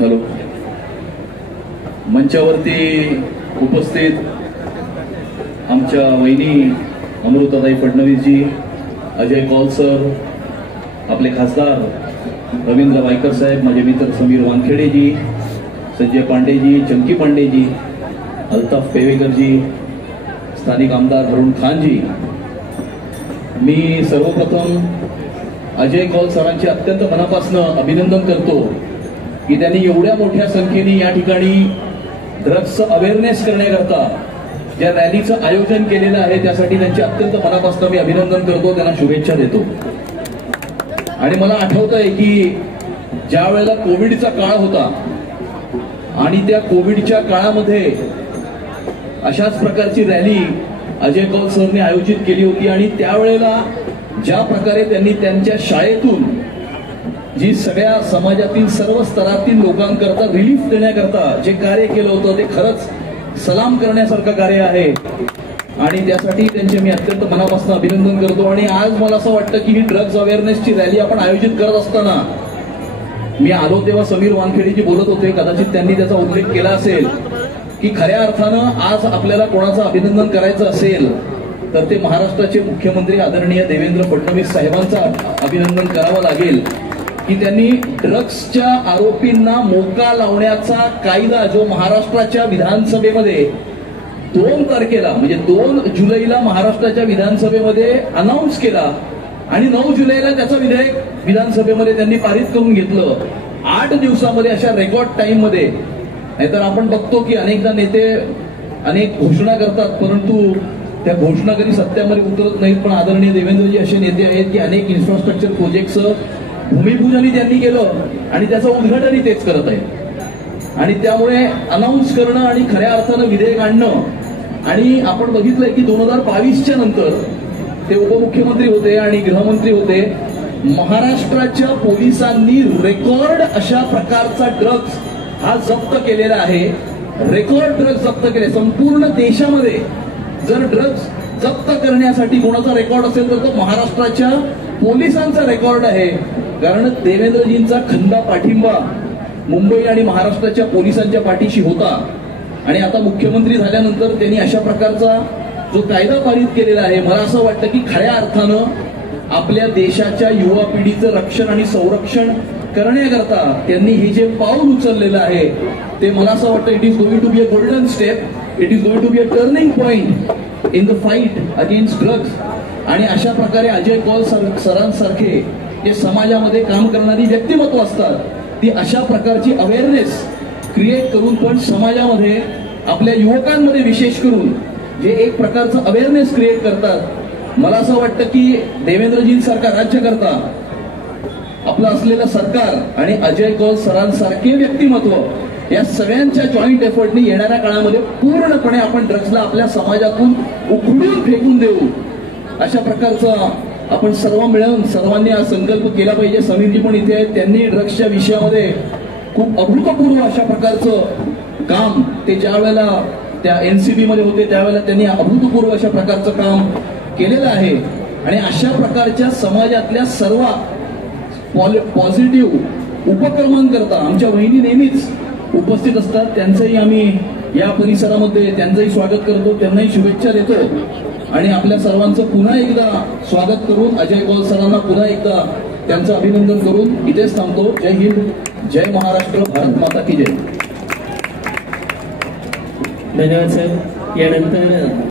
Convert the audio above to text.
Hello, मंचावरती उपस्थित आमच्या वहिनी अमृताताई फडणवीसजी, अजय कौल सर, आपले खासदार रवींद्र वायकर साहेब, माझे मित्र समीर वानखेडेजी, संजय पांडेजी, चंकी पांडेजी, अल्ताफ पेवेकरजी, स्थानिक आमदार हरुण खानजी, मी सर्वप्रथम अजय कौल सरांचे अत्यंत मनापासून अभिनंदन करतो की त्यांनी एवढ्या मोठ्या संख्येने या ठिकाणी ड्रग्स अवेअरनेस करण्याकरता ज्या रॅलीचं आयोजन केलेलं आहे त्यासाठी त्यांचे अत्यंत मनापासून मी अभिनंदन करतो, त्यांना शुभेच्छा देतो। आणि मला आठवत आहे की ज्या वेळेला कोविडचा काळ होता आणि त्या कोविडच्या काळामध्ये अशाच प्रकारची रॅली अजय कौल सरने आयोजित केली होती आणि त्यावेळेला ज्या प्रकारे त्यांनी त्यांच्या शाळेतून जी सगळ्या समाजातील सर्व स्तरातील लोकांकरता रिलीफ देण्याकरता जे कार्य केलं होतं ते खरंच सलाम करण्यासारखं कार्य आहे आणि त्यासाठी त्यांचे मी अत्यंत मनापासून अभिनंदन करतो। आणि आज मला असं वाटतं की ही ड्रग्ज अवेअरनेसची रॅली आपण आयोजित करत असताना मी आलो तेव्हा समीर वानखेडेजी बोलत होते, कदाचित त्यांनी त्याचा उल्लेख केला असेल की खऱ्या अर्थानं आज आपल्याला कोणाचं अभिनंदन करायचं असेल तर ते महाराष्ट्राचे मुख्यमंत्री आदरणीय देवेंद्र फडणवीस साहेबांचं अभिनंदन करावं लागेल की त्यांनी ड्रग्सच्या आरोपींना मोका लावण्याचा कायदा जो महाराष्ट्राच्या विधानसभेमध्ये 2 तारखेला म्हणजे 2 जुलैला महाराष्ट्राच्या विधानसभेमध्ये अनाऊन्स केला आणि 9 जुलैला त्याचं विधेयक विधानसभेमध्ये त्यांनी पारित करून घेतलं 8 दिवसामध्ये, अशा रेकॉर्ड टाइम मध्ये। नाहीतर आपण बघतो की अनेकदा नेते अनेक घोषणा करतात परंतु त्या घोषणा कधी सत्यामध्ये उतरत नाहीत, पण आदरणीय देवेंद्रजी असे नेते आहेत की अनेक इन्फ्रास्ट्रक्चर प्रोजेक्टचं भूमिपूजनही त्यांनी केलं आणि त्याचं उद्घाटनही तेच करत आहेत। आणि त्यामुळे अनाऊन्स करणं आणि खऱ्या अर्थानं विधेयक आणणं, आणि आपण बघितलंय की 2022च्या नंतर ते उपमुख्यमंत्री होते आणि गृहमंत्री होते, महाराष्ट्राच्या पोलिसांनी रेकॉर्ड अशा प्रकारचा ड्रग्ज हा जप्त केलेला आहे। रेकॉर्ड ड्रग्ज जप्त केले संपूर्ण देशामध्ये। जर ड्रग्ज जप्त करण्यासाठी कोणाचा रेकॉर्ड असेल तर तो महाराष्ट्राच्या पोलिसांचा रेकॉर्ड आहे, कारण देवेंद्रजींचा खंदा पाठिंबा मुंबई आणि महाराष्ट्राच्या पोलिसांच्या पाठीशी होता। आणि आता मुख्यमंत्री झाल्यानंतर त्यांनी अशा प्रकारचा जो कायदा पारित केलेला आहे, मला असं वाटतं की खऱ्या अर्थानं आपल्या देशाच्या युवा पिढीचं रक्षण आणि संरक्षण करण्याकरता त्यांनी हे जे पाऊल उचललेलं आहे ते मला असं वाटतं it is going to be a golden step, it is going to be a turning point in the fight against drugs. आणि अशा प्रकारे अजय कौल सरांसारखे जे समाजामध्ये काम करणारी व्यक्तिमत्व असतात ती अशा प्रकारची अवेअरनेस क्रिएट करून पण समाजामध्ये आपल्या युवकांमध्ये विशेष करून जे एक प्रकारचं अवेअरनेस क्रिएट करतात। मला असं वाटतं की देवेंद्रजींसारखा राज्यकर्ता, आपलं असलेलं सरकार आणि अजय कौल सरांसारखे व्यक्तिमत्व या सगळ्यांच्या जॉईंट एफर्टनी येणाऱ्या काळामध्ये पूर्णपणे आपण ड्रग्जला आपल्या समाजातून उखडून फेकून देऊ अशा प्रकारचा आपण सर्व मिळून सर्वांनी हा संकल्प केला पाहिजे। समीरजी पण इथे आहेत, त्यांनी ड्रग्सच्या विषयामध्ये खूप अभूतपूर्व अशा प्रकारचं काम, ते ज्या वेळेला त्या एनसीबी मध्ये होते त्यावेळेला त्यांनी अभूतपूर्व अशा प्रकारचं काम केलेलं आहे। आणि अशा प्रकारच्या समाजातल्या सर्व पॉझिटिव्ह उपक्रमांकरता आमच्या वहिनी नेहमीच उपस्थित असतात, त्यांचंही आम्ही या परिसरामध्ये त्यांचंही स्वागत करतो, त्यांनाही शुभेच्छा देतो आणि आपल्या सर्वांचं पुन्हा एकदा स्वागत करून अजय कौल सरांना पुन्हा एकदा त्यांचं अभिनंदन करून इथेच थांबतो। जय हिंद, जय महाराष्ट्र, भारत माता की जय। धन्यवाद सर। यानंतर